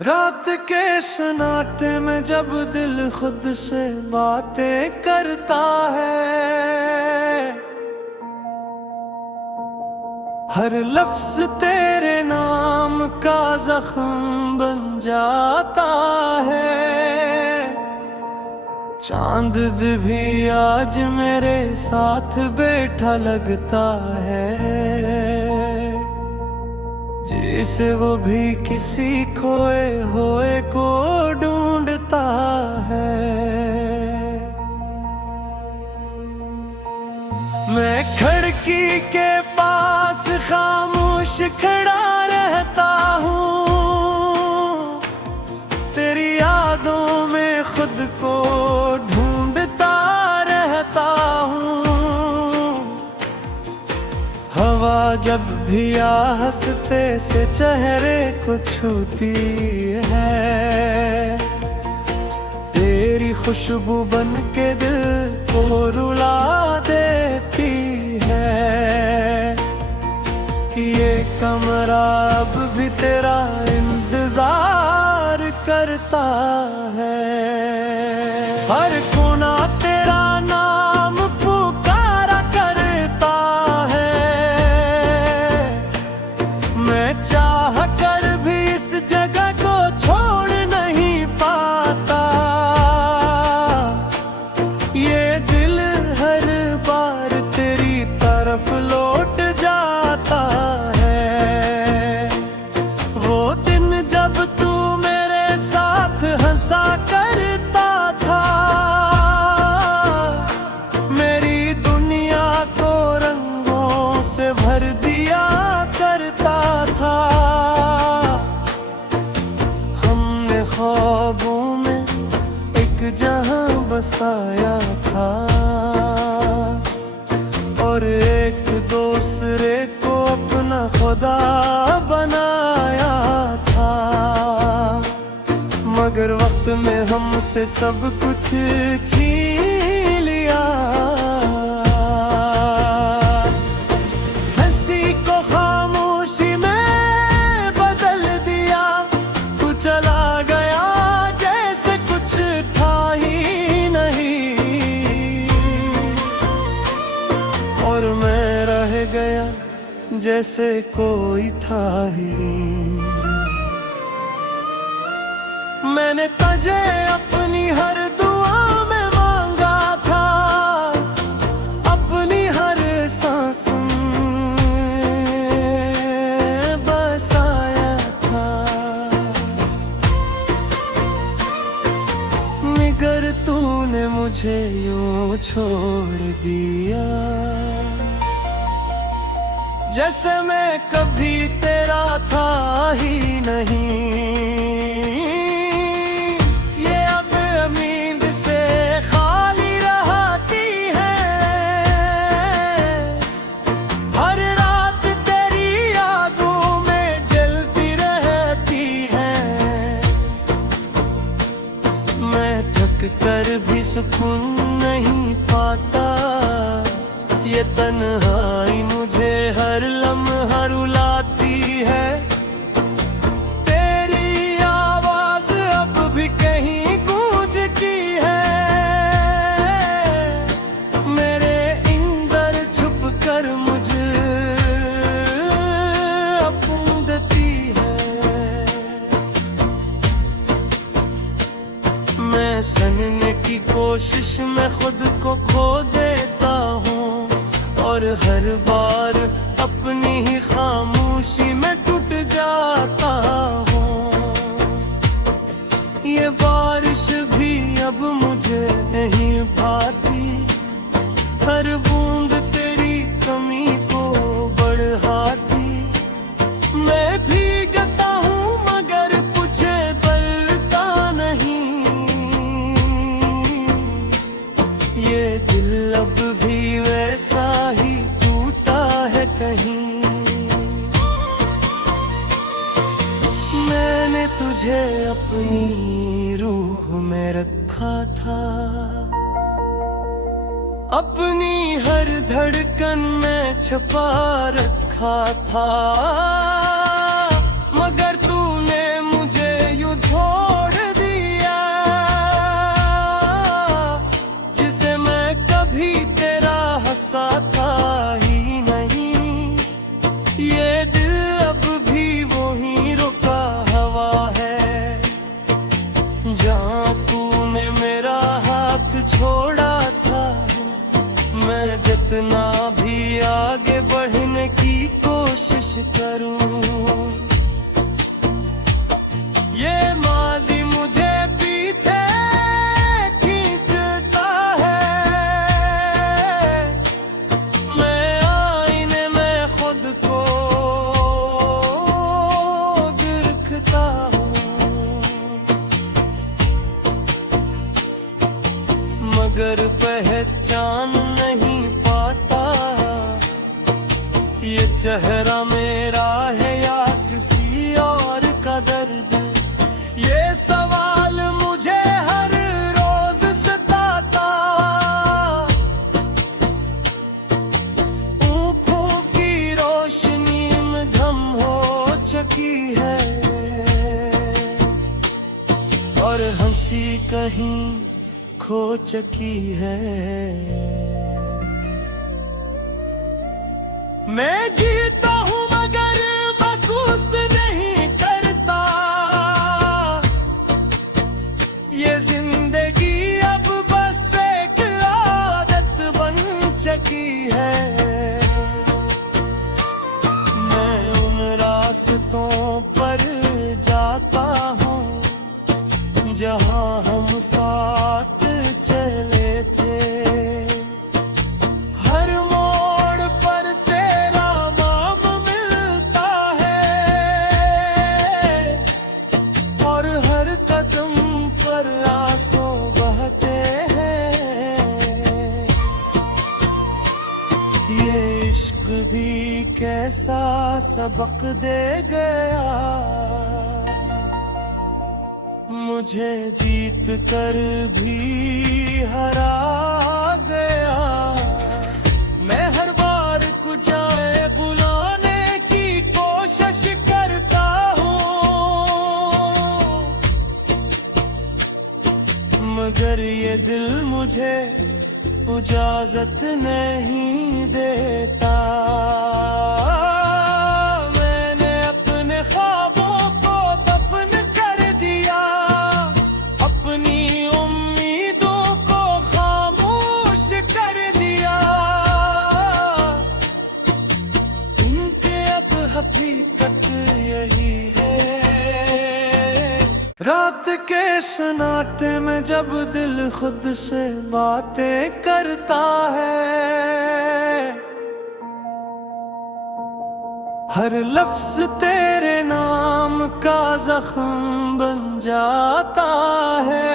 रात के सन्नाटे में जब दिल खुद से बातें करता है, हर लफ्ज तेरे नाम का जख्म बन जाता है। चांद भी आज मेरे साथ बैठा लगता है, जिसे वो भी किसी खोए हुए को ढूंढता है। मैं खिड़की के पास खामोश खड़ा रहता हूँ, तेरी यादों में खुद को ढूंढता रहता हूँ। हवा जब भी हंसते से चेहरे को छूती है, तेरी खुशबू बन के दिल को रुला देती है। ये कमरा अब भी तेरा इंतजार करता है, हर कोना तेरा नाम पुकारा करता है। मैं चाह कर भी इस जगह को छोड़ नहीं पाता, ये दिल हर बार तेरी तरफ लौट जाता है। वो दिन जब तू मेरे साथ हंसा करता था, मेरी दुनिया को रंगों से भर दिया करता था। हमने ख्वाबों में एक जहां बसाया था, और एक दूसरे को अपना खुदा बनाया था। मगर वक्त में हमसे सब कुछ छीन लिया, हंसी को खामोशी में बदल दिया। तू चला गया जैसे कुछ था ही नहीं, और मैं रह गया जैसे कोई था ही। मैंने तुझे अपनी हर दुआ में मांगा था, अपनी हर सांस में बसाया था। मगर तूने मुझे यूं छोड़ दिया, जैसे मैं कभी तेरा था ही नहीं। ये अब उम्मीद से खाली रहती है, हर रात तेरी यादों में जलती रहती है। मैं थक कर भी सुकून नहीं पाता, ये तन्हाई मुझे हर लम्हा रुलाती है। तेरी आवाज अब भी कहीं गूंजती है, मेरे अंदर छुप कर मुझे अपनाती है। मैं सुनने की कोशिश में खुद को खो देता हूँ, और हर बार अपनी ही खामोशी में टूट जाता हूँ। ये बारिश भी अब मुझे नहीं भाती, हर बूंद तेरी कमी को बढ़ाती। मैं भीगता हूँ मगर मुझे बलता नहीं, ये दिल अब भी वैसा ही टूटा है कहीं। मैंने तुझे अपनी रूह में रखा था, अपनी हर धड़कन में छुपा रखा था। मगर तूने मुझे यूं करूं। ये माजी मुझे पीछे खींचता है, मैं आईने में खुद को देखता हूँ, मगर पहचान नहीं पाता ये चेहरा मेरा है या किसी और का दर्द। ये सवाल मुझे हर रोज सताता, आँखों की रोशनी में धम हो चुकी है और हंसी कहीं खो चुकी है। मैं जीता हूँ मगर महसूस नहीं करता, ये जिंदगी अब बस एक आदत बन चुकी है। मैं उन रास्तों पर जाता हूँ जहाँ हम साथ चले थे, हर मोड़ पर तेरा नाम मिलता है और हर कदम पर आंसू बहते हैं। ये इश्क भी कैसा सबक दे गया, मुझे जीत कर भी हरा गया। मैं हर बार कुछ आए बुलाने की कोशिश करता हूँ, मगर ये दिल मुझे इजाजत नहीं देता। मैंने अपने ख्वाबों को दफन कर दिया, अपनी उम्मीदों को खामोश कर दिया। उनके अब हकीकत यही है, रात के सन्नाटे में जब दिल खुद से बातें करता है, हर लफ्ज तेरे नाम का जख्म बन जाता है।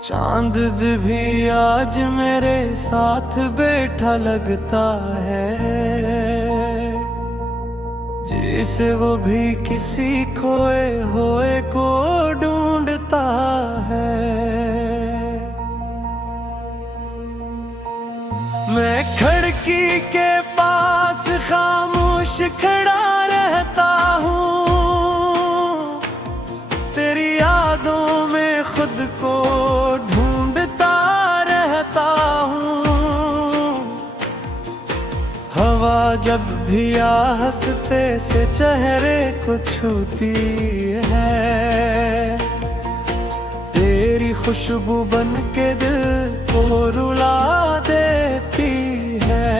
चांद भी आज मेरे साथ बैठा लगता है, जिसे वो भी किसी खोए हुए को ढूंढता है। मैं खिड़की के पास खामोश खड़ा रहता हूँ, तेरी यादों में खुद को ढूंढता रहता हूँ। हवा जब भी हंसते से चेहरे को छूती है, तेरी खुशबू बन के दिल को रुला देती है।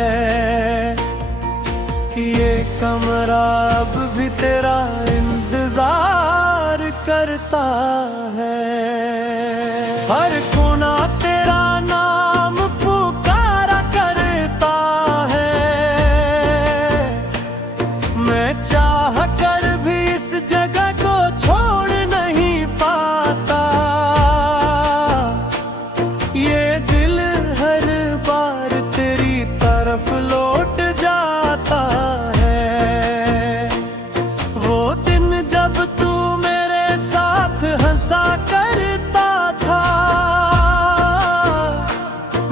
ये कमरा अब भी तेरा इंतजार करता है, हर कोना तेरा नाम पुकारा करता है। मैं चाह कर भी इस जगह को छोड़ नहीं पाता, ये दिल हर बार तेरी तरफ लौट जाता है। वो दिन जब तू मेरे साथ हंसा करता था,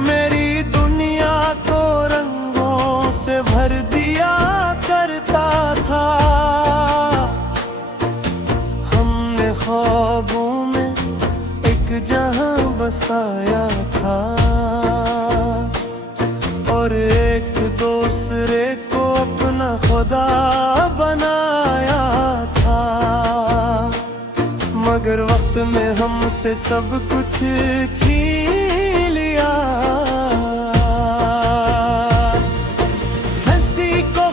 मेरी दुनिया को रंगों से भर दिया करता था। हमने ख्वाबों में एक जहां बसाया था और एक दूसरे को अपना खुदा बनाया था, मगर वक्त में हमसे सब कुछ छीन लिया। हंसी को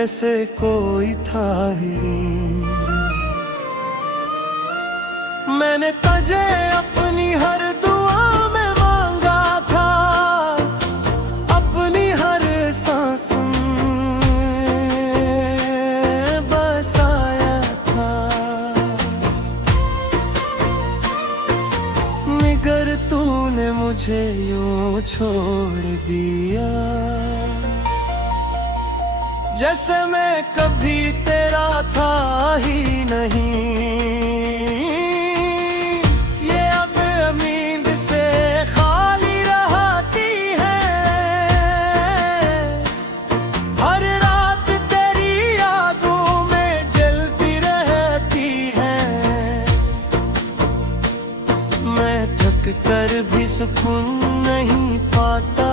जैसे कोई था ही। मैंने तुझे अपनी हर दुआ में मांगा था, अपनी हर सांस में बसाया था। मगर तूने मुझे यूं छोड़ दिया, जैसे मैं कभी तेरा था ही नहीं। ये अब उम्मीद से खाली रहती है, हर रात तेरी यादों में जलती रहती है। मैं थक कर भी सुकून नहीं पाता,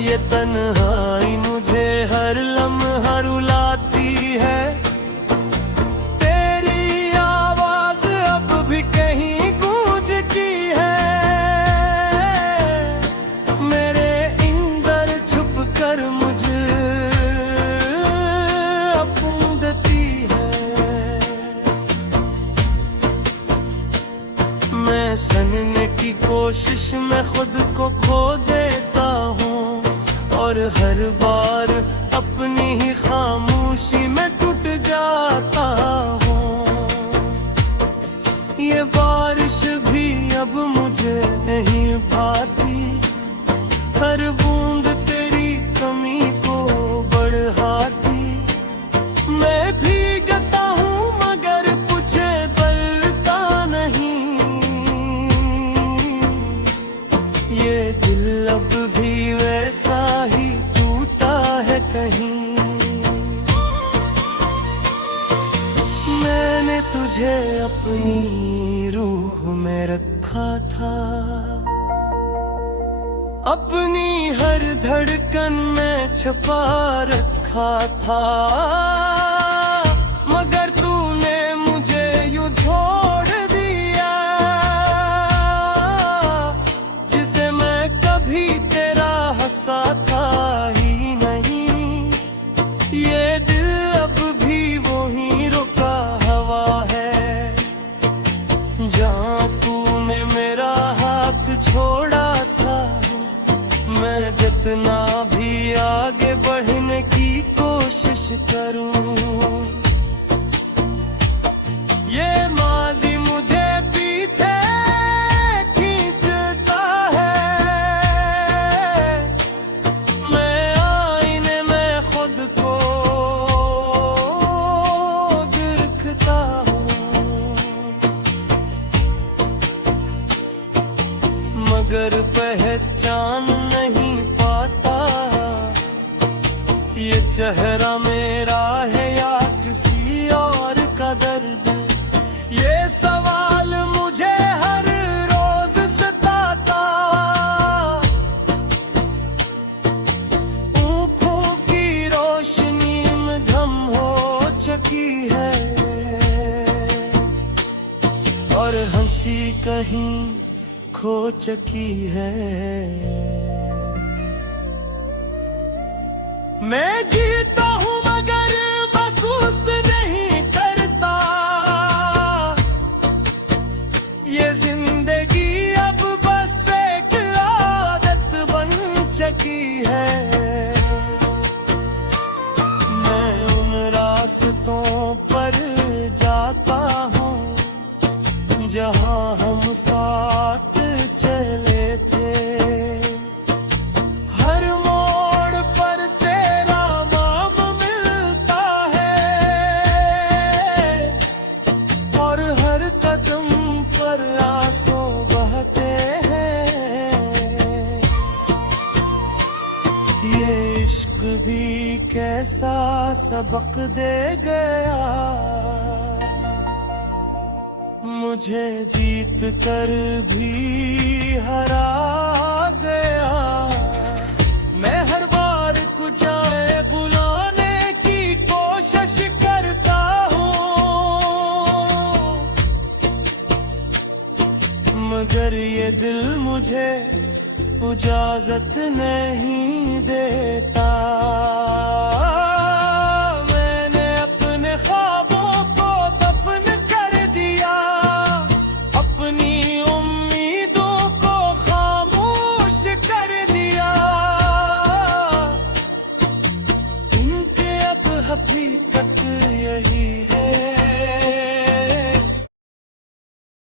ये तन्हाई मुझे हर लम्हा रुलाती है। तेरी आवाज अब भी कहीं गूंजती है, मेरे अंदर छुप कर मुझे अपनाती है। मैं सुनने की कोशिश में खुद को खो देता हूँ, और हर बार अपनी ही खामोशी में टूट जाता हूँ। ये बारिश भी अब मुझे नहीं भाती, हर बूंद तेरी कमी को बढ़ाती। मैं भीगता हूँ मगर मुझे बलता नहीं, ये दिल अब भी वैसा ही टूटा है कहीं। मैंने तुझे अपनी रूह में रखा था, अपनी हर धड़कन में छुपा रखा था। मगर तूने मुझे यूं छोड़ दिया, जिसे मैं कभी तेरा हंसा था ही नहीं। ये दिल अब भी वही रुका हवा है, जहाँ तूने मेरा हाथ छोड़ा था। मैं जितना भी आगे बढ़ने की कोशिश करूं, ये माजी मुझे पीछे खींचता है। मैं आईने में खुद को देखता हूँ, मगर पहचान नहीं पाता ये चेहरा मेरा है या किसी और का दर्द। ये सवाल मुझे हर रोज सताता, आँखों की रोशनी में धम हो चुकी है, और हंसी कहीं खो चुकी है। मैं जीता हूँ मगर महसूस नहीं करता, ये जिंदगी अब बस एक आदत बन चुकी है। मैं उन रास्तों पर जाता हूँ जहाँ हम साथ चले थे। हर मोड़ पर तेरा नाम मिलता है, और हर कदम पर आंसू बहते हैं। ये इश्क भी कैसा सबक दे गया, मुझे जीत कर भी हरा गया। मैं हर बार कुछ आए बुलाने की कोशिश करता हूँ, मगर ये दिल मुझे इजाजत नहीं देता।